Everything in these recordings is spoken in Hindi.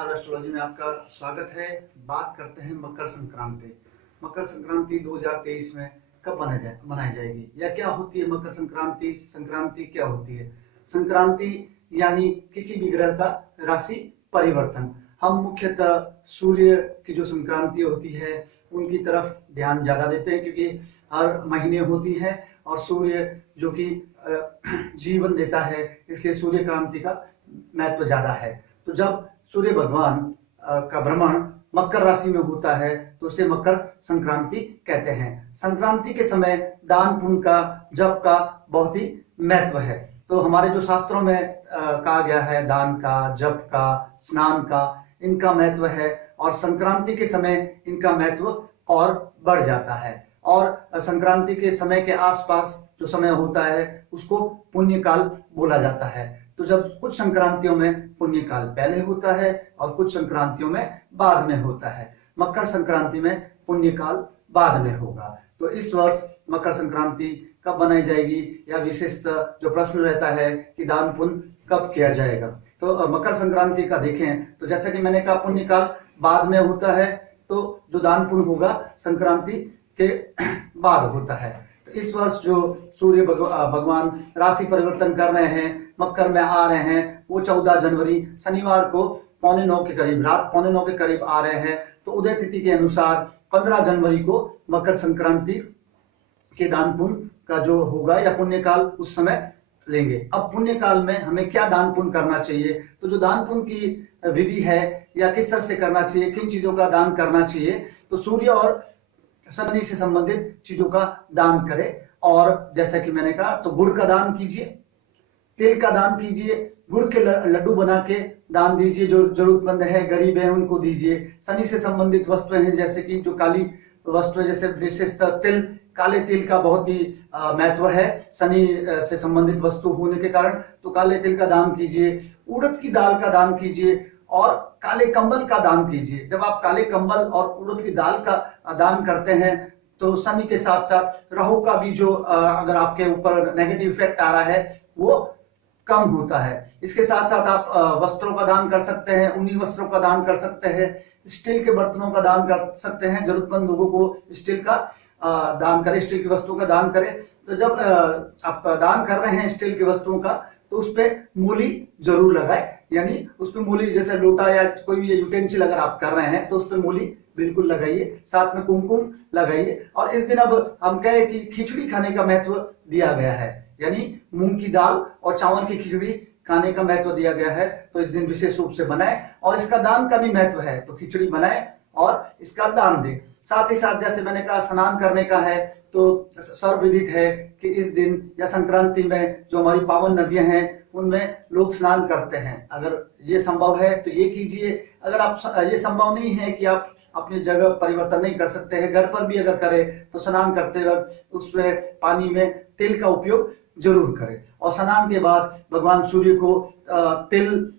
स्टार एस्ट्रोलॉजी में आपका स्वागत है। बात करते हैं मकर संक्रांति। मकर संक्रांति 2023 में कब मनाई जाएगी या क्या होती है मकर संक्रांति? संक्रांति क्या होती है? संक्रांति यानी किसी भी ग्रह का राशि परिवर्तन। हम मुख्यतः सूर्य की जो संक्रांति होती है उनकी तरफ ध्यान ज्यादा देते हैं, क्योंकि हर महीने होती है और सूर्य जो कि जीवन देता है, इसलिए सूर्य क्रांति का महत्व ज्यादा है। तो जब सूर्य भगवान का भ्रमण मकर राशि में होता है तो उसे मकर संक्रांति कहते हैं। संक्रांति के समय दान पुण्य का, जप का बहुत ही महत्व है। तो हमारे जो शास्त्रों में कहा गया है, दान का, जप का, स्नान का, इनका महत्व है और संक्रांति के समय इनका महत्व और बढ़ जाता है। और संक्रांति के समय के आसपास जो समय होता है उसको पुण्य काल बोला जाता है। तो जब कुछ संक्रांतियों में पुण्य काल पहले होता है और कुछ संक्रांतियों में बाद में होता है। मकर संक्रांति में पुण्य काल बाद में होगा। तो इस वर्ष मकर संक्रांति कब मनाई जाएगी या विशेषतः जो प्रश्न रहता है कि दान पुण्य कब किया जाएगा, तो मकर संक्रांति का देखें तो जैसा कि मैंने कहा पुण्य काल बाद में होता है, तो जो दान पुण्य होगा संक्रांति के बाद होता है। तो इस वर्ष जो सूर्य भगवान राशि परिवर्तन कर रहे हैं, मकर में आ रहे हैं, वो 14 जनवरी शनिवार को 8:45 के करीब, रात 8:45 के करीब आ रहे हैं। तो उदय तिथि के अनुसार 15 जनवरी को मकर संक्रांति के दान पुण्य का जो होगा या पुण्य काल उस समय लेंगे। अब पुण्य काल में हमें क्या दान पुण्य करना चाहिए? तो जो दान पुण्य की विधि है या किस तरह से करना चाहिए, किन चीजों का दान करना चाहिए, तो सूर्य और शनि से संबंधित चीजों का दान करें। और जैसा कि मैंने कहा, तो गुड़ का दान कीजिए, तिल का दान कीजिए, गुड़ के लड्डू बना के दान दीजिए, जो जरूरतमंद है, गरीब है, उनको दीजिए। शनि से संबंधित वस्तुएं हैं जैसे कि जो काली वस्तुएं, जैसे विशेषतः तिल, काले तिल का बहुत ही महत्व है शनि से संबंधित वस्तु होने के कारण, तो काले तिल का दान कीजिए। उड़द की दाल का दान कीजिए और काले कंबल का दान कीजिए। जब आप काले कंबल और उड़द की दाल का दान करते हैं तो शनि के साथ साथ राहु का भी जो अगर आपके ऊपर नेगेटिव इफेक्ट आ रहा है वो कम होता है। इसके साथ साथ आप वस्त्रों का दान कर सकते हैं, ऊनी वस्त्रों का दान कर सकते हैं, स्टील के बर्तनों का दान कर सकते हैं। जरूरतमंद लोगों को स्टील का दान करें, स्टील की वस्तुओं का दान करें। तो जब आप दान कर रहे हैं स्टील की वस्तुओं का, तो उस पर मूली जरूर लगाए, यानी उस पर मूली, जैसे लोटा या कोई भी यूटेंसिल अगर आप कर रहे हैं तो उस पर मूली बिल्कुल लगाइए, साथ में कुमकुम लगाइए। और इस दिन अब हम कहें कि खिचड़ी खाने का महत्व दिया गया है, यानी मूंग की दाल और चावल की खिचड़ी खाने का महत्व दिया गया है। तो इस दिन विशेष रूप से बनाए और इसका दान का भी महत्व है, तो खिचड़ी बनाए और इसका दान दे। साथ ही साथ जैसे मैंने कहा स्नान करने का है, तो सर्वविदित है कि इस दिन या संक्रांति में जो हमारी पावन नदियां हैं उनमें लोग स्नान करते हैं। अगर ये संभव है तो ये कीजिए। अगर आप ये संभव नहीं है कि आप अपनी जगह परिवर्तन नहीं कर सकते हैं, घर पर भी अगर करें तो स्नान करते वक्त उसमें पानी में तिल का उपयोग जरूर करें। और स्नान के बाद भगवान सूर्य को तिल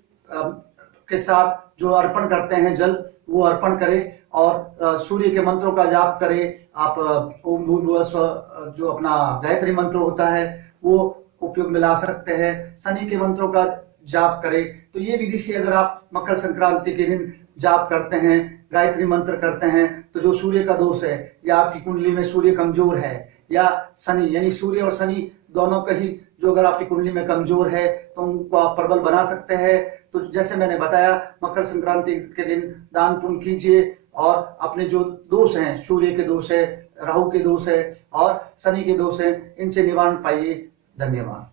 के साथ जो अर्पण करते हैं जल, वो अर्पण करें और सूर्य के मंत्रों का जाप करें। आप ओम भूर्भुवः स्वः जो अपना गायत्री मंत्र होता है वो उपयोग में ला सकते हैं, शनि के मंत्रों का जाप करें। तो ये विधि से अगर आप मकर संक्रांति के दिन जाप करते हैं, गायत्री मंत्र करते हैं, तो जो सूर्य का दोष है या आपकी कुंडली में सूर्य कमजोर है या शनि, यानी सूर्य और शनि दोनों का ही जो अगर आपकी कुंडली में कमजोर है तो उनको आप प्रबल बना सकते हैं। तो जैसे मैंने बताया, मकर संक्रांति के दिन दान पुण्य कीजिए और अपने जो दोष हैं, सूर्य के दोष है, राहु के दोष है और शनि के दोष है, इनसे निवारण पाइए। धन्यवाद।